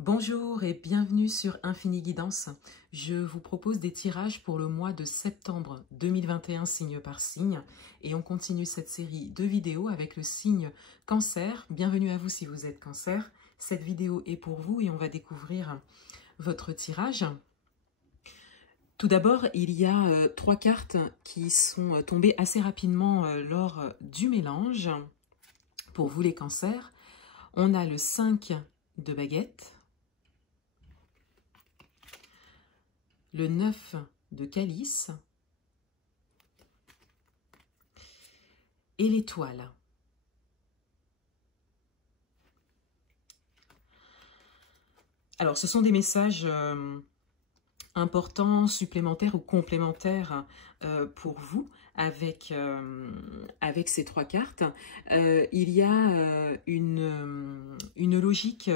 Bonjour et bienvenue sur Infini Guidance. Je vous propose des tirages pour le mois de septembre 2021 signe par signe et on continue cette série de vidéos avec le signe Cancer. Bienvenue à vous si vous êtes Cancer. Cette vidéo est pour vous et on va découvrir votre tirage. Tout d'abord, il y a trois cartes qui sont tombées assez rapidement lors du mélange. Pour vous les Cancers, on a le 5 de baguette, le 9 de calice et l'étoile. Alors, ce sont des messages importants, supplémentaires ou complémentaires pour vous avec ces trois cartes. Il y a une logique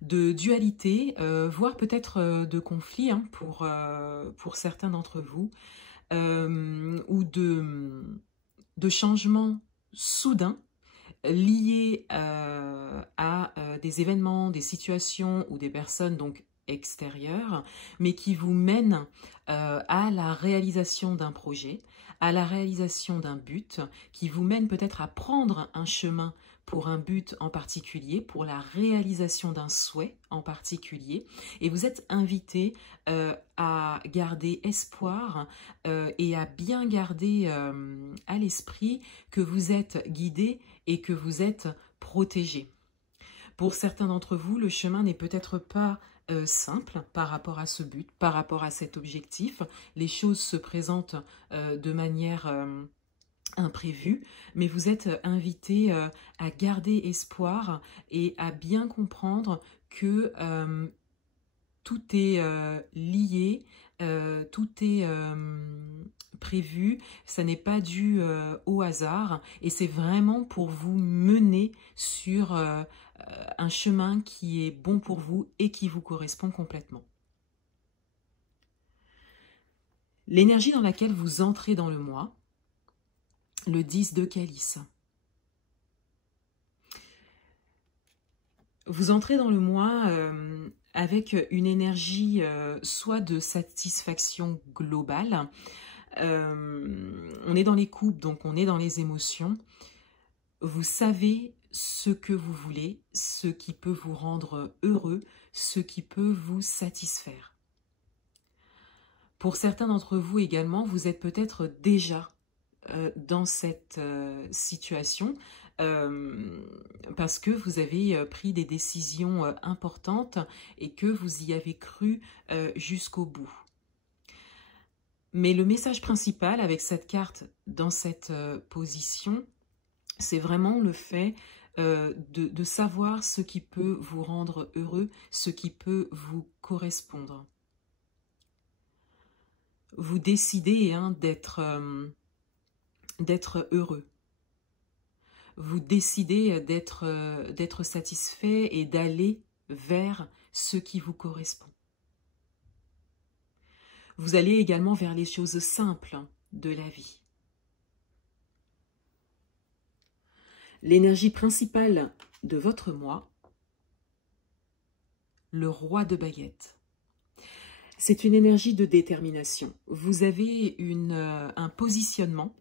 de dualité, voire peut-être de conflit pour certains d'entre vous, ou de changements soudains liés à des événements, des situations ou des personnes donc extérieures, mais qui vous mènent à la réalisation d'un projet, à la réalisation d'un but, qui vous mènent peut-être à prendre un chemin pour un but en particulier, pour la réalisation d'un souhait en particulier, et vous êtes invité à garder espoir et à bien garder à l'esprit que vous êtes guidé et que vous êtes protégé. Pour certains d'entre vous, le chemin n'est peut-être pas simple par rapport à ce but, par rapport à cet objectif. Les choses se présentent de manière imprévue, mais vous êtes invité à garder espoir et à bien comprendre que tout est lié, tout est prévu, ça n'est pas dû au hasard et c'est vraiment pour vous mener sur un chemin qui est bon pour vous et qui vous correspond complètement. L'énergie dans laquelle vous entrez dans le mois, le 10 de calice. Vous entrez dans le mois avec une énergie soit de satisfaction globale. On est dans les couples, donc on est dans les émotions. Vous savez ce que vous voulez, ce qui peut vous rendre heureux, ce qui peut vous satisfaire. Pour certains d'entre vous également, vous êtes peut-être déjà dans cette situation parce que vous avez pris des décisions importantes et que vous y avez cru jusqu'au bout. Mais le message principal avec cette carte dans cette position, c'est vraiment le fait de savoir ce qui peut vous rendre heureux, ce qui peut vous correspondre. Vous décidez d'être heureux. Vous décidez d'être satisfait et d'aller vers ce qui vous correspond. Vous allez également vers les choses simples de la vie. L'énergie principale de votre mois, le roi de baguette. C'est une énergie de détermination. Vous avez un positionnement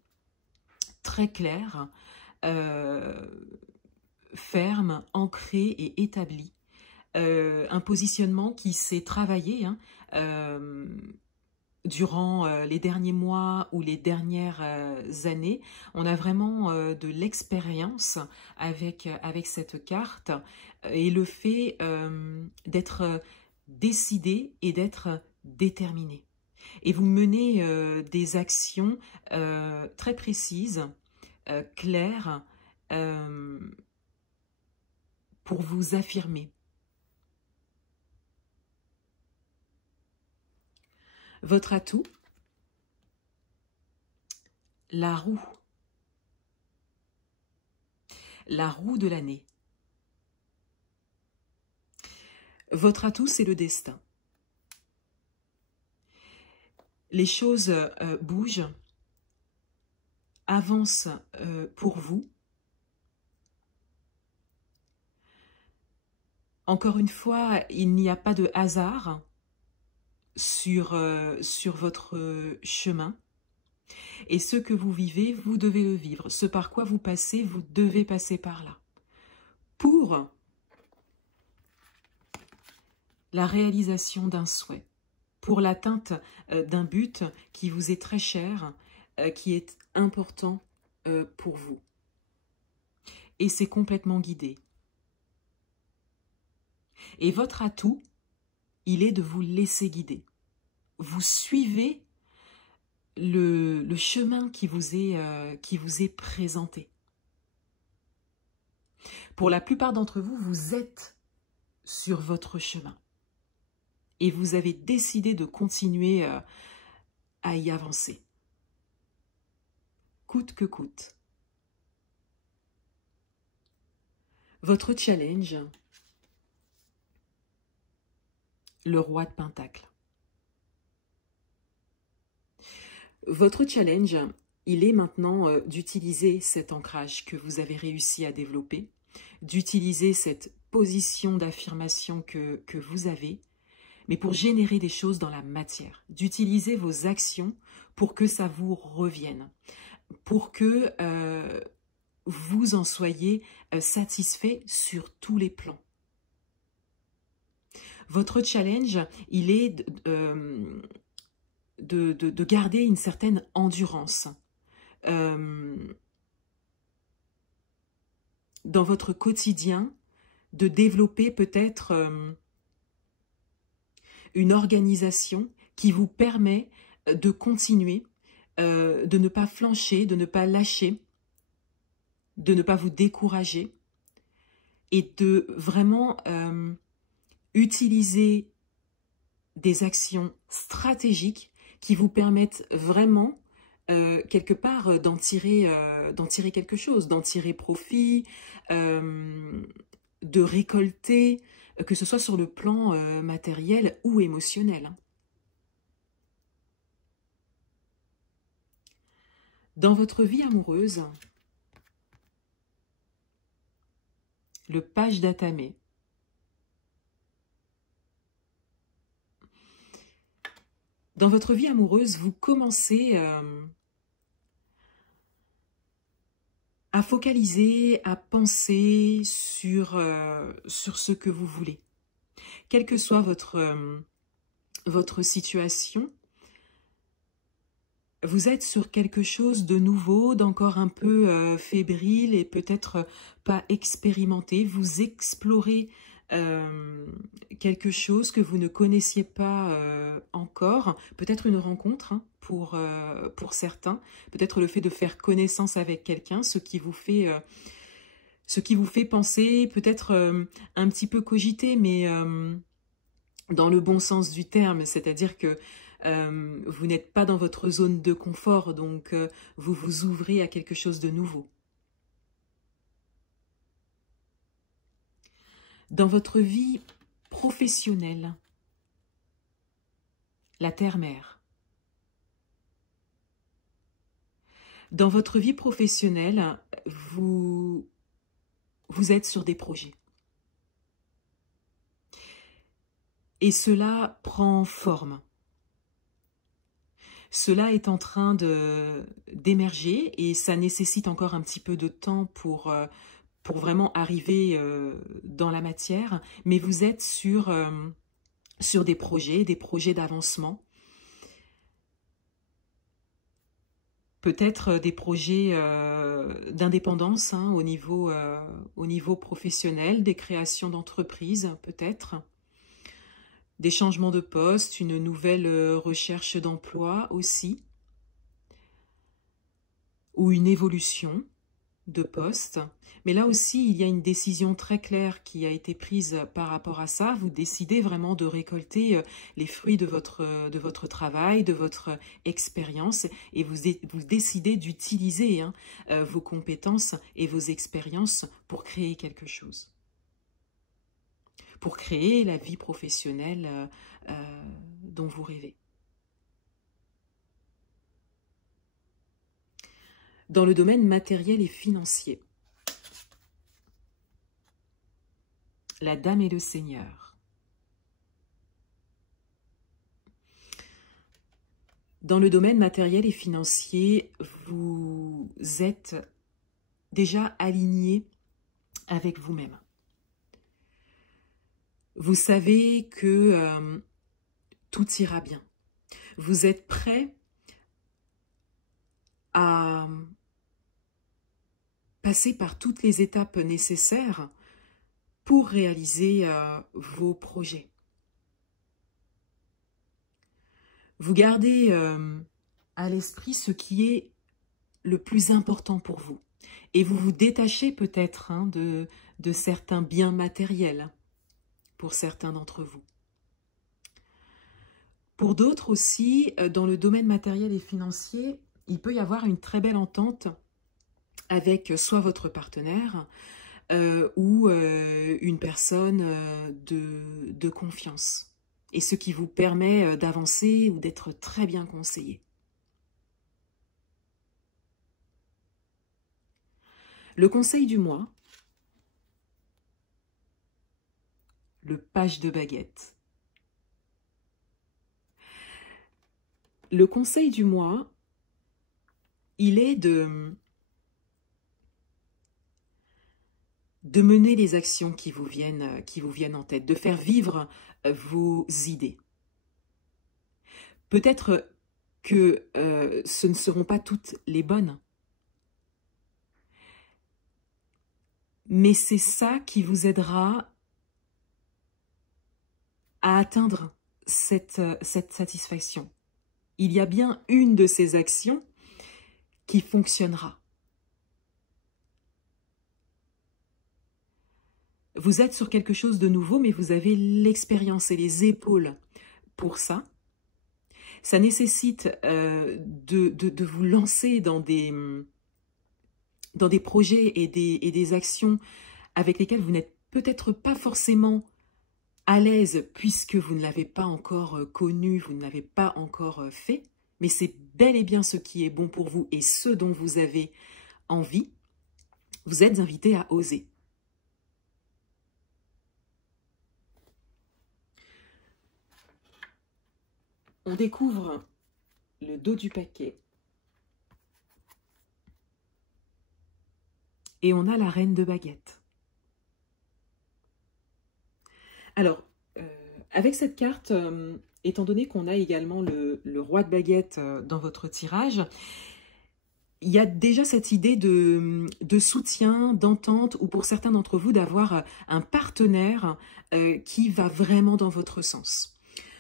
très clair, ferme, ancré et établi. Un positionnement qui s'est travaillé durant les derniers mois ou les dernières années. On a vraiment de l'expérience avec cette carte et le fait d'être décidé et d'être déterminé. Et vous menez des actions très précises, claires, pour vous affirmer. Votre atout, la roue. La roue de l'année. Votre atout, c'est le destin. Les choses bougent, avancent pour vous. Encore une fois, il n'y a pas de hasard sur votre chemin. Et ce que vous vivez, vous devez le vivre. Ce par quoi vous passez, vous devez passer par là. Pour la réalisation d'un souhait, pour l'atteinte d'un but qui vous est très cher, qui est important pour vous. Et c'est complètement guidé. Et votre atout, il est de vous laisser guider. Vous suivez le chemin qui vous est présenté. Pour la plupart d'entre vous, vous êtes sur votre chemin. Et vous avez décidé de continuer à y avancer. Coûte que coûte. Votre challenge, le roi de Pentacle. Votre challenge, il est maintenant d'utiliser cet ancrage que vous avez réussi à développer, d'utiliser cette position d'affirmation que vous avez, mais pour générer des choses dans la matière, d'utiliser vos actions pour que ça vous revienne, pour que vous en soyez satisfait sur tous les plans. Votre challenge, il est de garder une certaine endurance dans votre quotidien, de développer peut-être une organisation qui vous permet de continuer, de ne pas flancher, de ne pas lâcher, de ne pas vous décourager et de vraiment utiliser des actions stratégiques qui vous permettent vraiment, quelque part, d'en tirer quelque chose, d'en tirer profit, de récolter, que ce soit sur le plan matériel ou émotionnel. Dans votre vie amoureuse, le page d'Atamé. Dans votre vie amoureuse, vous commencez à focaliser, à penser sur ce que vous voulez. Quelle que soit votre situation, vous êtes sur quelque chose de nouveau, d'encore un peu fébrile et peut-être pas expérimenté. Vous explorez quelque chose que vous ne connaissiez pas encore, peut-être une rencontre hein, pour certains, peut-être le fait de faire connaissance avec quelqu'un, ce qui vous fait penser, peut-être un petit peu cogiter, mais dans le bon sens du terme, c'est-à-dire que vous n'êtes pas dans votre zone de confort, donc vous vous ouvrez à quelque chose de nouveau. Dans votre vie professionnelle, la terre-mère. Dans votre vie professionnelle, vous êtes sur des projets. Et cela prend forme. Cela est en train d'émerger et ça nécessite encore un petit peu de temps pour vraiment arriver dans la matière, mais vous êtes sur des projets d'avancement. Peut-être des projets d'indépendance hein, au niveau professionnel, des créations d'entreprises peut-être, des changements de poste, une nouvelle recherche d'emploi aussi, ou une évolution de poste. Mais là aussi, il y a une décision très claire qui a été prise par rapport à ça. Vous décidez vraiment de récolter les fruits de votre travail, de votre expérience, et vous décidez d'utiliser hein, vos compétences et vos expériences pour créer quelque chose. Pour créer la vie professionnelle dont vous rêvez. Dans le domaine matériel et financier. la Dame et le Seigneur. Dans le domaine matériel et financier, vous êtes déjà aligné avec vous-même. Vous savez que tout ira bien. Vous êtes prêt à passer par toutes les étapes nécessaires pour réaliser vos projets. Vous gardez à l'esprit ce qui est le plus important pour vous. Et vous vous détachez peut-être de certains biens matériels pour certains d'entre vous. Pour d'autres aussi, dans le domaine matériel et financier, il peut y avoir une très belle entente avec soit votre partenaire ou une personne de confiance. Et ce qui vous permet d'avancer ou d'être très bien conseillé. Le conseil du mois, le page de baguette. Le conseil du mois, il est de mener les actions qui vous viennent en tête, de faire vivre vos idées. Peut-être que ce ne seront pas toutes les bonnes, mais c'est ça qui vous aidera à atteindre cette satisfaction. Il y a bien une de ces actions qui fonctionnera. Vous êtes sur quelque chose de nouveau, mais vous avez l'expérience et les épaules pour ça. Ça nécessite de vous lancer dans des projets et des actions avec lesquelles vous n'êtes peut-être pas forcément à l'aise puisque vous ne l'avez pas encore connu, vous ne l'avez pas encore fait, mais c'est bel et bien ce qui est bon pour vous et ce dont vous avez envie. Vous êtes invité à oser. On découvre le dos du paquet. Et on a la reine de baguette. Alors, avec cette carte, étant donné qu'on a également le roi de baguette dans votre tirage, il y a déjà cette idée de soutien, d'entente, ou pour certains d'entre vous d'avoir un partenaire qui va vraiment dans votre sens.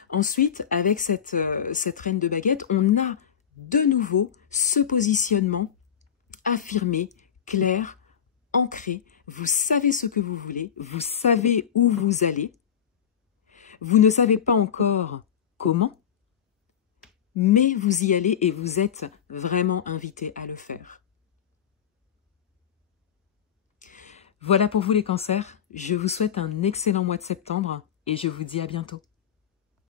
Ensuite, avec cette reine de baguette, on a de nouveau ce positionnement affirmé, clair, ancré. Vous savez ce que vous voulez, vous savez où vous allez. Vous ne savez pas encore comment, mais vous y allez et vous êtes vraiment invité à le faire. Voilà pour vous les cancers. Je vous souhaite un excellent mois de septembre et je vous dis à bientôt.